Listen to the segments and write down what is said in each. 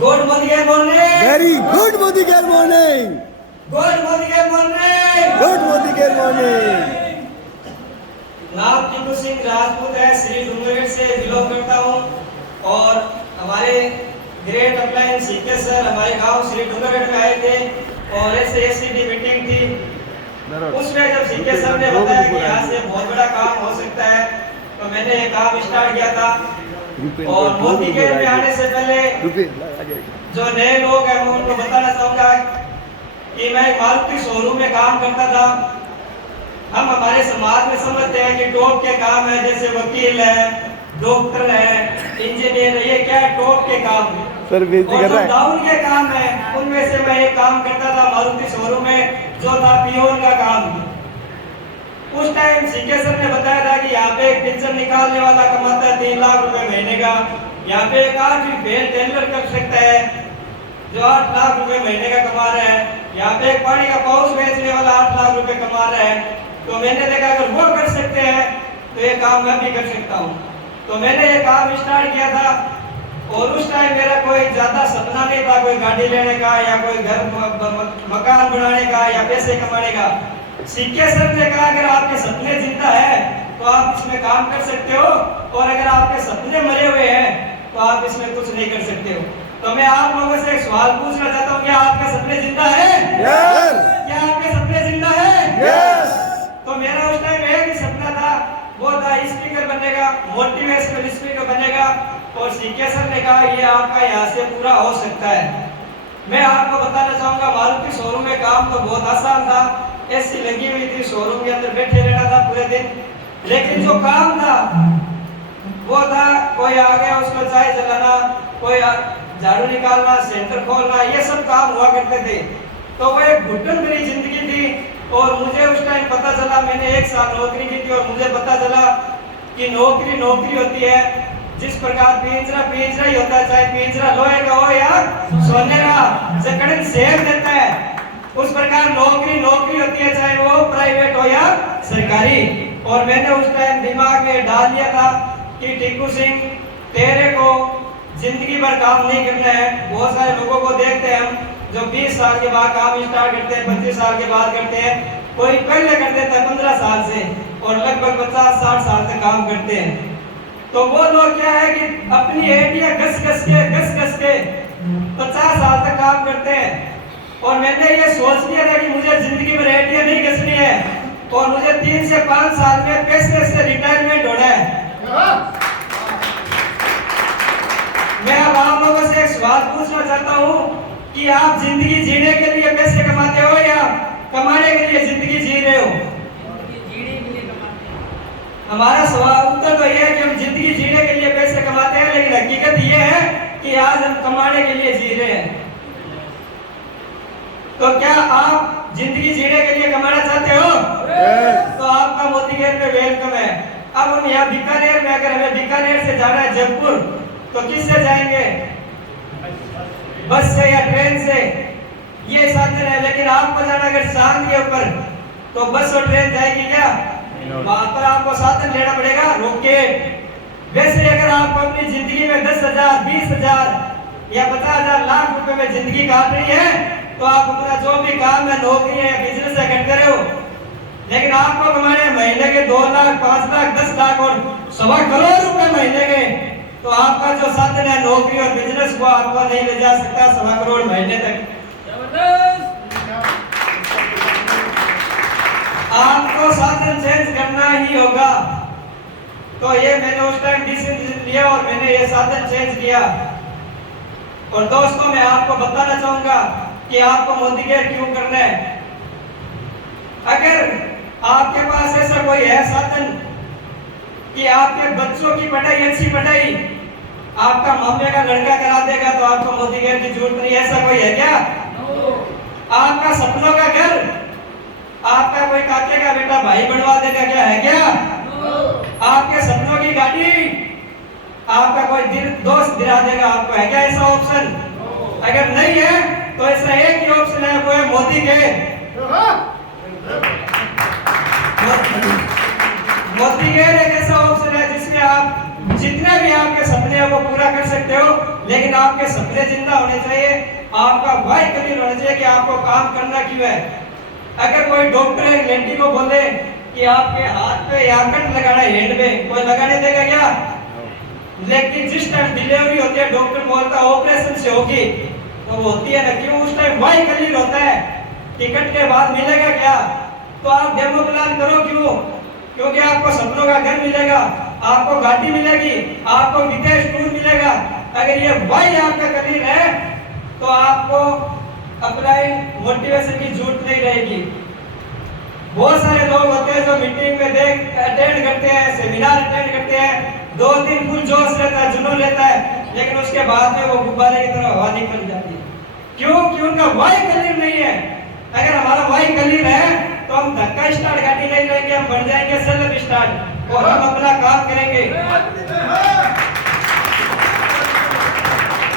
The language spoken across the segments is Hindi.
Good morning, morning. Very good Modi Care morning. Good morning, morning. Good Modi Care morning. नाम टिंकू सिंह राजपूत है, श्री डूंगरगढ़ से बिलोंग करता हूँ और हमारे ग्रेट अपलाइन सीके सर हमारे गांव श्री डूंगरगढ़ में आए थे और ऐसे की मीटिंग थी। उसमें जब सीके सर ने बताया कि यहाँ से बहुत बड़ा काम हो सकता है तो मैंने ये काम स्टार्ट किया था। और मोदी केयर में आने से पहले जो नए लोग हैं मैं उनको बताना चाहूँगा कि मैं मारुति शोरूम में काम करता था। हम हमारे समाज में समझते हैं कि टॉप के काम है, जैसे वकील है, डॉक्टर है, इंजीनियर है, ये क्या है टॉप के काम है। सर बेइज्जती कर रहा है। डाउन के काम है उनमें से मैं एक काम करता था मारुति शोरूम में, जो था पियोन का काम। उस टाइम सीके सर ने बताया था कि यहाँ पे एक पेंशन निकालने वाला कमाता है 3 लाख रुपए महीने का। यहाँ पे एक आज भी फेल टेलर कर सकता है जो 8 लाख रुपए महीने का कमा रहा है। यहाँ पे एक पानी का पाउच बेचने वाला 8 लाख रुपए कमा रहा है। तो मैंने देखा अगर वो कर सकते हैं तो ये काम मैं भी कर सकता हूँ। तो मैंने ये काम स्टार्ट किया था और उस टाइम मेरा कोई ज्यादा सपना नहीं था कोई गाड़ी लेने का या कोई घर मकान बनाने का या पैसे कमाने का। सीके सर ने कहा अगर आपके सपने जिंदा है तो आप इसमें काम कर सकते हो और अगर आपके सपने मरे हुए हैं तो आप इसमें कुछ नहीं कर सकते हो। तो मैं आप लोगों से एक सवाल पूछना चाहता हूँ, क्या आपके सपने जिंदा है? Yes. क्या आपके सपने जिंदा है? Yes. तो मेरा उस टाइम एक ही सपना था, वो था स्पीकर बनने का, मोटिवेशनल स्पीकर बनेगा। और सीके सर ने कहा ये आपका यहाँ से पूरा हो सकता है। मैं आपको बताना चाहूंगा मारुति शोरूम में काम तो बहुत आसान था, एसी लगी हुई थी, शोरूम के अंदर बैठे रहना था पूरे दिन। लेकिन जो काम था वो था कोई आ गया उसको चाय जलाना, कोई झाड़ू निकालना, सेंटर खोलना, ये सब काम हुआ करते थे। तो वो एक घुटन भरी जिंदगी थी। और मुझे उस टाइम पता चला, मैंने 1 साल नौकरी की थी और मुझे पता चला कि नौकरी नौकरी होती है। जिस प्रकार पिंजरा पिंजरा ही होता है, चाहे पिंजरा लोहे का हो या सोने का, जकड़न सेब देता है, उस प्रकार नौकरी नौकरी होती है, चाहे वो प्राइवेट हो या सरकारी। और मैंने उस टाइम दिमाग में डाल लिया था कि टिंकू सिंह तेरे को जिंदगी भर काम नहीं करना है। बहुत सारे लोगों को देखते हैं हम जो 20 साल के बाद काम स्टार्ट करते हैं, 25 साल के बाद करते हैं, कोई पहले कर देता है 15 साल से और लगभग 50-60 साल तक काम करते हैं। तो वो लोग क्या है कि अपनी एडिया घस घस के 50 साल तक काम करते हैं। और मैंने ये सोच लिया था कि मुझे जिंदगी में एडिया नहीं घसनी है और मुझे 3 से 5 साल में पैसे से रिटायरमेंट होना है। मैं अब आप लोगों से एक सवाल पूछना चाहता हूँ कि आप जिंदगी जीने के लिए पैसे कमाते हो या कमाने के लिए जिंदगी जी रहे हो? हमारा सवाल उत्तर तो यह है कि हम जिंदगी जीने के लिए पैसे कमाते हैं, लेकिन हकीकत यह है कि आज हम कमाने के लिए जी रहे हैं। तो क्या आप जिंदगी जीने के लिए कमाना चाहते हो? तो आपका मोदी केयर में वेलकम है। अब हम यहाँ बीकानेर में, अगर हमें बीकानेर से जाना है जयपुर तो किससे जाएंगे? बस से या ट्रेन से, ये साधन है। लेकिन आपको जाना अगर शाम के ऊपर तो बस और ट्रेन जाएगी क्या? वहां पर आपको साधन लेना पड़ेगा रॉकेट। वैसे अगर आपको अपनी जिंदगी में 10,000, 20,000 या 50,000 लाख रुपए में जिंदगी काट रही है तो आप अपना जो भी काम है, नौकरी है, बिजनेस है, करते रहो। लेकिन आपको कमाने महीने के 2 लाख, 5 लाख, 10 लाख और 1.25 करोड़ रुपए महीने के, तो आपका जो साधन है नौकरी और बिजनेस को आपको नहीं ले जा सकता 1.25 करोड़ महीने तक। आपको साधन चेंज करना ही होगा। तो ये मैंने उस टाइम डिसीजन लिया और मैंने ये साधन चेंज किया। और दोस्तों मैं आपको बताना चाहूंगा कि आपको मोदी केयर क्यों करना है। अगर आपके पास ऐसा कोई है साधन कि आपके बच्चों की पढ़ाई, अच्छी पढ़ाई आपका मामे का लड़का करा देगा तो आपको मोदी केयर की जरूरत नहीं। ऐसा कोई है क्या? आपका सपनों का घर आपका कोई काके का बेटा भाई बनवा देगा क्या? है क्या? आपके सपनों की गाड़ी आपका कोई दोस्त दिला देगा आपको? है क्या ऐसा ऑप्शन? अगर नहीं है तो ऐसा एक ही ऑप्शन है, वो है मोदी केयर। मोदी केयर एक ऐसा ऑप्शन है जिसमें आप जितने भी आपके सपने हैं वो पूरा कर सकते हो। लेकिन आपके सपने जिंदा होने चाहिए, आपका वाई क्लियर होना चाहिए कि आपको काम करना क्यों है। अगर कोई डॉक्टर एक लेडी को बोले कि आपके हाथ पे या कट लगाना है हैंड में, कोई लगाने देगा क्या? लेकिन जिस टाइम डिलीवरी होती है डॉक्टर बोलता है ऑपरेशन से होगी, तो वो होती है ना, क्यों? उस टाइम वाई क्लियर होता है, टिकट के बाद मिलेगा क्या? तो आप डेमो प्लान करो, क्यों? क्योंकि आपको सपनों का घर मिलेगा, आपको गाड़ी मिलेगी, आपको विदेश टूर मिलेगा। अगर ये वाई आपका क्लियर है तो आपको अप्लाई मोटिवेशन की जरूरत नहीं रहेगी। बहुत सारे लोग होते हैं जो मीटिंग में अटेंड करते हैं, सेमिनार अटेंड करते हैं, 2 दिन फुल जोश रहता है, जुनून रहता है, लेकिन उसके बाद में वो गुब्बारे की तरह हवा निकल जाती है। क्यों? कि उनका वाई क्लियर नहीं है। अगर हमारा वाई क्लियर है तो हम धक्का स्टार्ट गाड़ी नहीं लेंगे, हम बढ़ जाएंगे सेल्फ स्टार्ट और हम अपना काम करेंगे।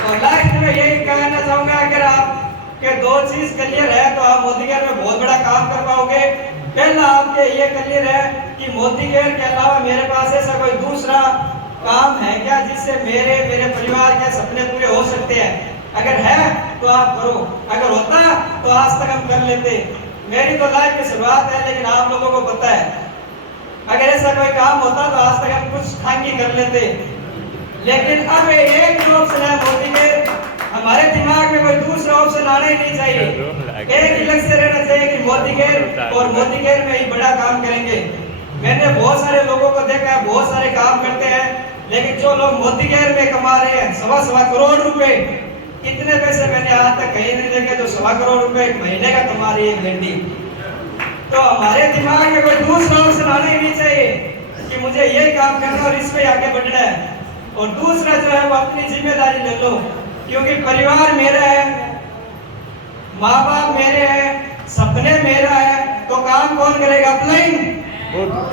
और लास्ट में यही कहना चाहूंगा, अगर आपके 2 चीज क्लियर है तो आप मोदी केयर में बहुत बड़ा काम कर पाओगे। पहला आपके ये क्लियर है कि मोदी केयर के अलावा मेरे पास ऐसा कोई दूसरा काम है क्या जिससे मेरे परिवार के सपने पूरे हो सकते हैं। अगर है तो आप करो, अगर होता तो आज तक हम कर लेते। मेरी तो लाइफ की शुरुआत है, लेकिन आप लोगों को पता है अगर ऐसा कोई काम होता तो आज तक हम कुछ ठांगी कर लेते। लेकिन अब एक ही ऑप्शन है मोदी के, हमारे दिमाग में कोई दूसरा ऑप्शन आना ही नहीं चाहिए। एक ही लक्ष्य रहना चाहिए कि मोदी केयर, और मोदी केयर में ही बड़ा काम करेंगे। मैंने बहुत सारे लोगों को देखा है, बहुत सारे काम करते हैं, लेकिन जो लोग मोदी केयर में कमा रहे हैं 1.25 करोड़ रुपए, इतने पैसे मैंने आज तक कहीं नहीं देखे जो 1.25 करोड़ रुपए एक महीने का कमा रही है लेडी। तो हमारे दिमाग में कोई दूसरा ऑप्शन आना ही नहीं चाहिए कि मुझे ये काम करना और इस पे आगे बढ़ना है। और दूसरा जो है वो अपनी जिम्मेदारी ले लो, क्योंकि परिवार मेरा है, माँ बाप मेरे हैं, सपने मेरा है, तो काम कौन करेगा? अप्लाइन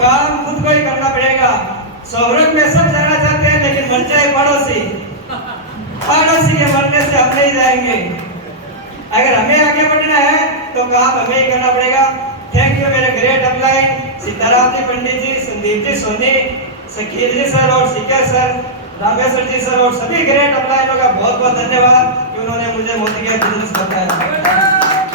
काम खुद को ही करना पड़ेगा। स्वर्ग में सब जाना चाहते हैं, लेकिन मर जाए पड़ोसी, पड़ोसी के मरने से हम नहीं जाएंगे। अगर हमें आगे बढ़ना है तो काम हमें ही करना पड़ेगा। थैंक यू मेरे ग्रेट अपलाइन सीताराम जी, पंडित जी, संदीप जी, सोनी, शकील जी सर और सीकर सर, रामेश्वर जी सर और सभी ग्रेट अपलाइनों का बहुत बहुत धन्यवाद कि उन्होंने मुझे मोदी केयर बिजनेस बताया।